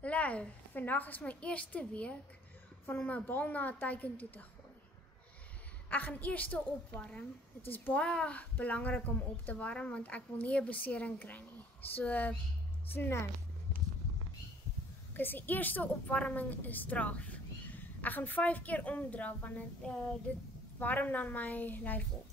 Hallo, vandag is my eerste week van om 'n bal na 'n teiken toe te gooi. Ek gaan eers opwarm. Dit is baie belangrik om op te warm want ek wil nie 'n besering kry nie. So nou. Die eerste opwarming is draf. Ek gaan 5 keer omdraf want dit warm dan my lyf op.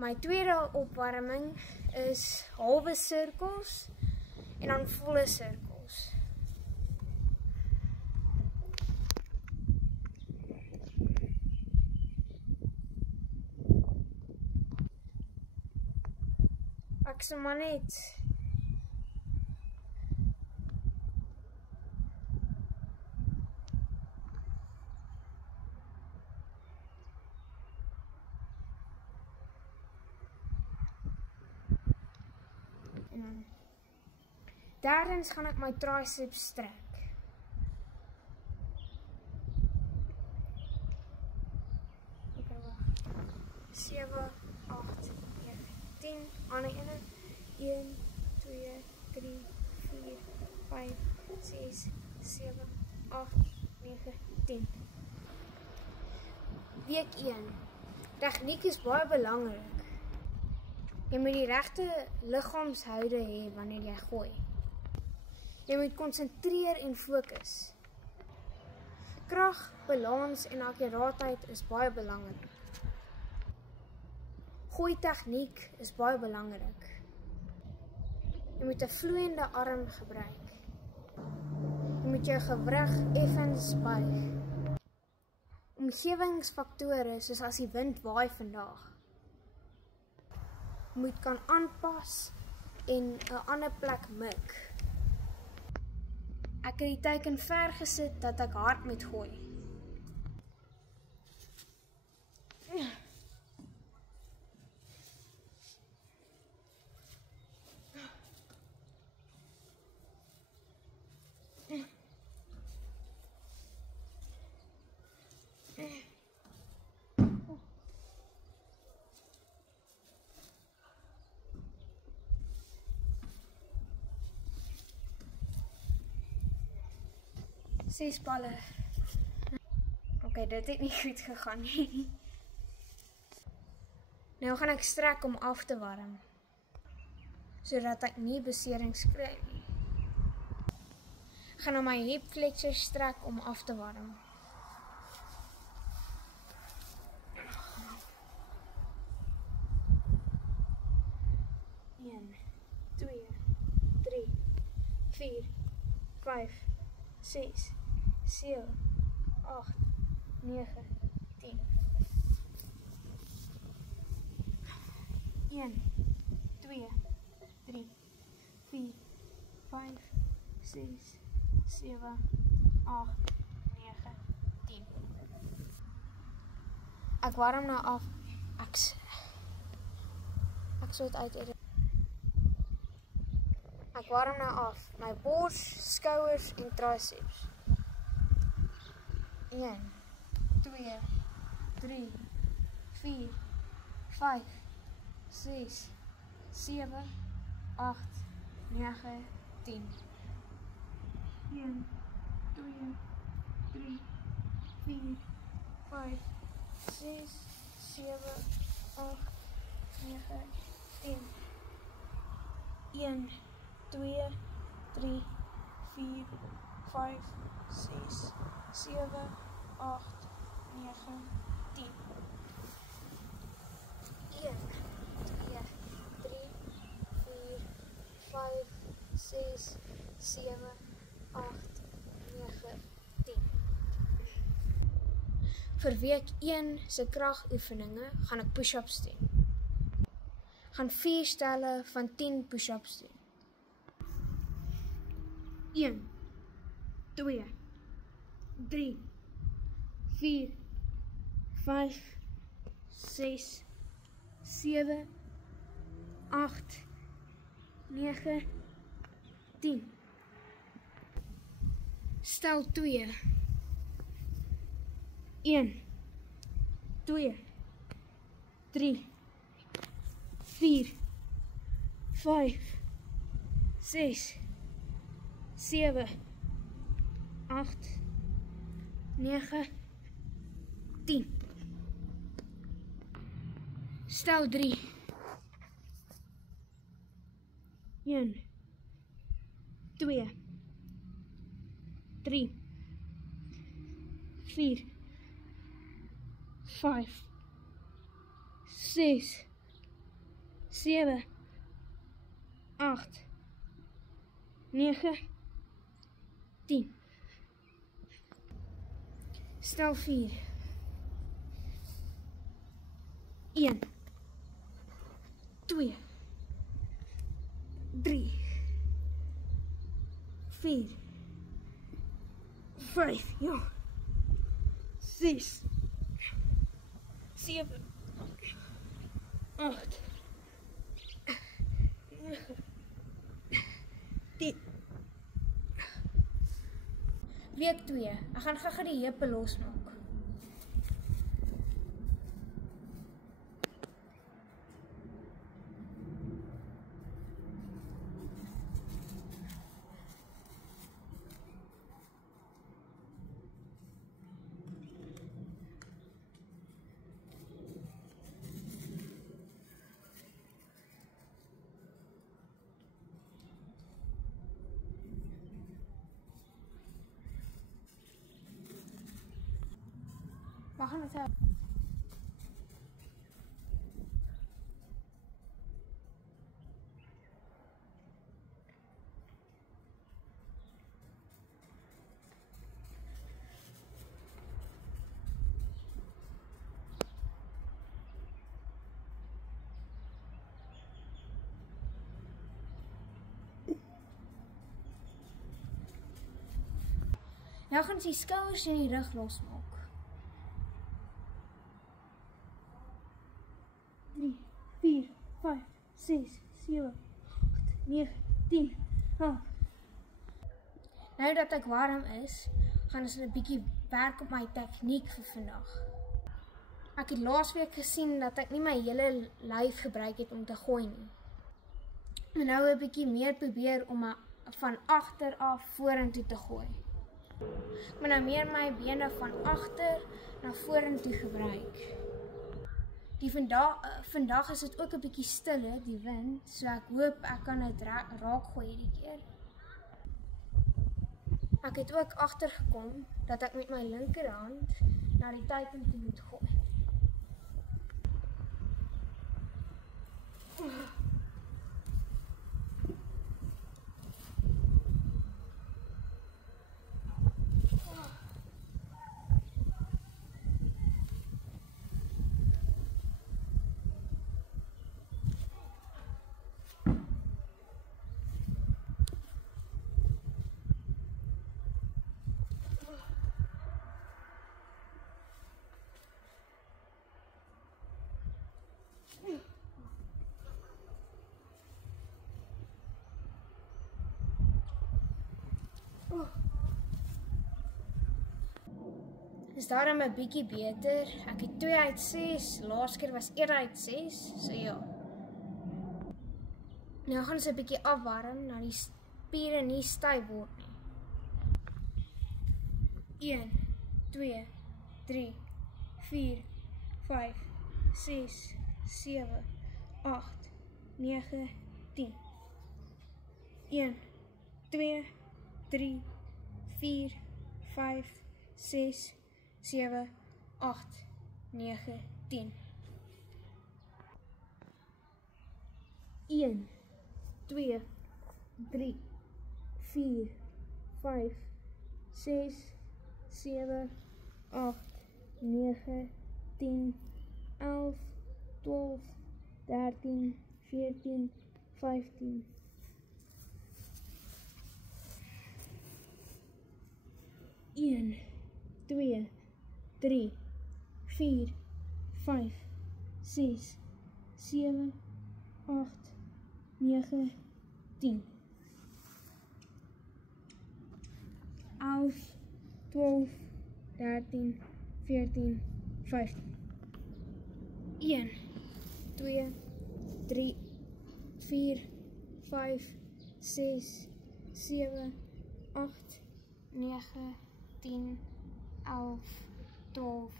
My tweede opwarming is halwe sirkels en dan volle sirkels. Ek sê maar net derdens gaan ek my triceps strek. Okay, wag. 7, 8, 9, 10, ander ene. 1, 2, 3, 4, 5, 6, 7, 8, 9, 10. Week 1. Tegniek is baie belangrik. Jy moet die regte liggaamshoude hê wanneer jy gooi. Jy moet konsentreer en fokus. Krag, balans en akkuraatheid is baie belangrik. Gooi tegniek is baie belangrik. Jy moet 'n vloeiende arm gebruik. Jy moet jou gewrig effens buig. Omgewingsfaktore soos as die wind waai vandag moet kan aanpas en 'n ander plek mik. Ek het die teiken ver gesit dat ek hard moet gooi. Ses balle. Okay, dit het nie goed gegaan nie. Nou gaan ek strek om af te warm, sodat ek nie beserings kry nie. Ek gaan nou my hip flexor strek om af te warm. Een, 2, 3, 4, 5, 6, 7, 8, 9, 10. 1, 2, 3, 4, 5, 6, 7, 8, 9, 10. Ek warm nou af. Ek sou dit uit. Ek warm nou af. My bors, skouers en triceps. 1, 2, 3, 4, 5, 6, 7, 8, 9, 10. 1, 2, 3, 4, 5, 6, 7, 8, 9, 10. 1, 2, 3, 4, 5, 6, 7, 8, 9, 10. 1, 2, 3, 4, 5, 6, 7, 8, 9, 10. Vir week 1 se kragoefeninge gaan ek push-ups doen. Gaan 4 stelle van 10 push-ups doen. 1, 2, 3, 4, 5, 6, 7, 8, 9, 10. Stel 2. 1, 2, 3, 4, 5, 6, 7, 8, 9, 10. Stel 3. 1, 2, 3, 4, 5, 6, 7, 8, 9, 10. Stel 4. 1, 2, 3, 4, 5, ja. 6, 7, 8, 9, 10. Week 2. Ek gaan gou die heupe losmaak. We gaan het hebben. Nou gaan ons die skouers en die rug losmaak. 3, 4, 5, 6, 7, 8, 9, 10, 11. Nou dat ek warm is, gaan ons 'n bietjie werk op my tegniek vir vandag. Ek het laasweek gesien dat ek nie my hele lyf gebruik het om te gooi nie. En nou 'n bietjie meer probeer om van agter af vorentoe te gooi. Maar nou meer my bene van agter na vorentoe gebruik. Vandag is dit ook 'n bietjie stiller, die wind, so ek hoop ek kan dit raak gooi hierdie keer. Ek het ook agtergekom dat ek met my linkerhand na die teiken toe moet gooi. Is daarom 'n bietjie beter. Ek het 2 uit 6, laas keer was 1 uit 6, so ja. Nou gaan ons 'n bietjie afwarm, na die spiere nie styf word nie. 1, 2, 3, 4, 5, 6, 7, 8, 9, 10. 1, 2, 3, 4, 5, 6, 7, 8, 9, 10. 1, 2, 3, 4, 5, 6, 7, 8, 9, 10, 11, 12, 13, 14, 15. 1, 2, 3, 4, 5, 6, 7, 8, 9, 10. 11, 12, 13, 14, 15. 1, 2, 3, 4, 5, 6, 7, 8, 9, 10, 11, 12,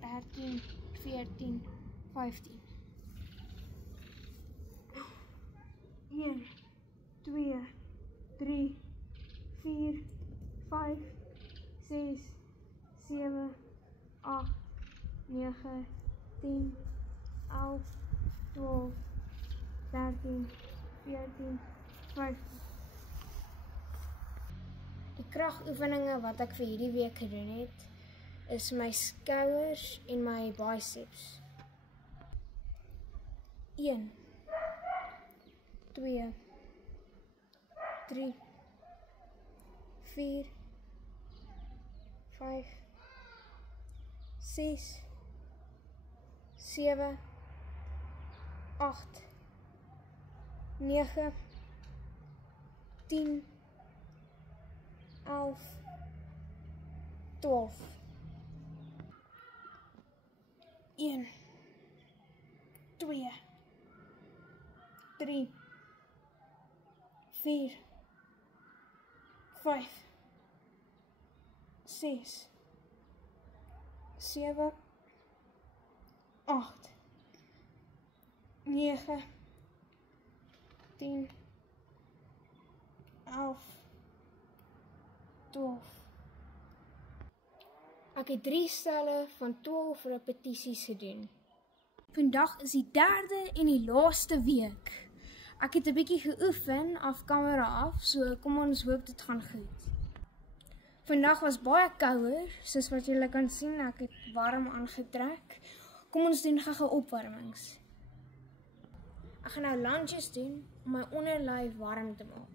13, 14, 15. 1, 2, 3, 4, 5, 6, 7, 8, 9, 10, 11, 12, 13, 14, 15. Die kragoefeninge wat ek vir hierdie week gedoen het, is my skouers en my biceps. 1, 2, 3, 4, 5, 6, 7, 8, 9, 10, 11, 12. 1, 2, 3, 4, 5, 6, 7, 8, 9, 10, 11, 12. Ek het 3 stelle van 12 repetisies gedoen. Vandag is die 3de en die laaste week. Ek het 'n bietjie geoefen af kamera af, so kom ons hoop dit gaan goed. Vandag was baie kouer, soos wat julle kan sien, ek het warm aangetrek. Kom ons doen gou-gou opwarmings. Ek gaan nou lunges doen om my onderlyf warm te maak.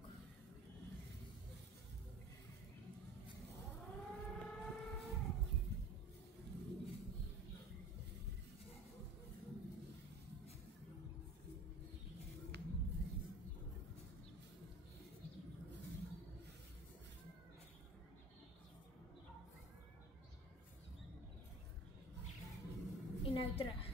En nou terug.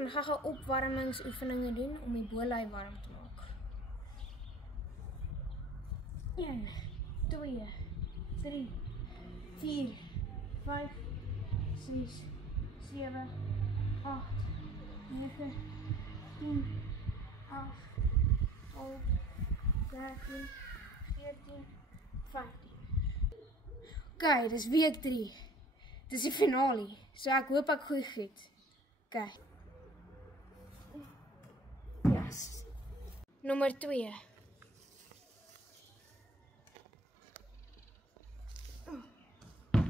Ek gaan gou opwarmingsoefeninge doen om die bolyf warm te maak. 1, 2, 3, 4, 5, 6, 7, 8, 9, 10, 11, 12, 13, 14, 15. Oké, dis week 3. Dis die finale, so ek hoop ek gooi goed. Oké. Yes. Nommer 2.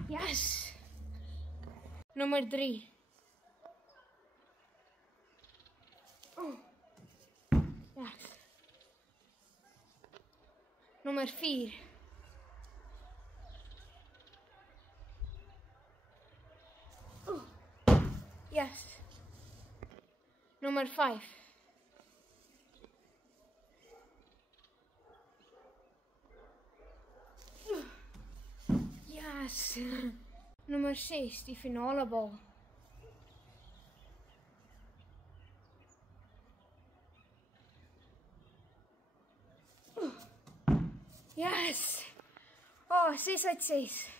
Yes. Nommer 3. Yes. Nommer 4. Yes. Nommer 5. Yes. Nommer 6, die finale bal. Yes. Oh, 6 uit 6.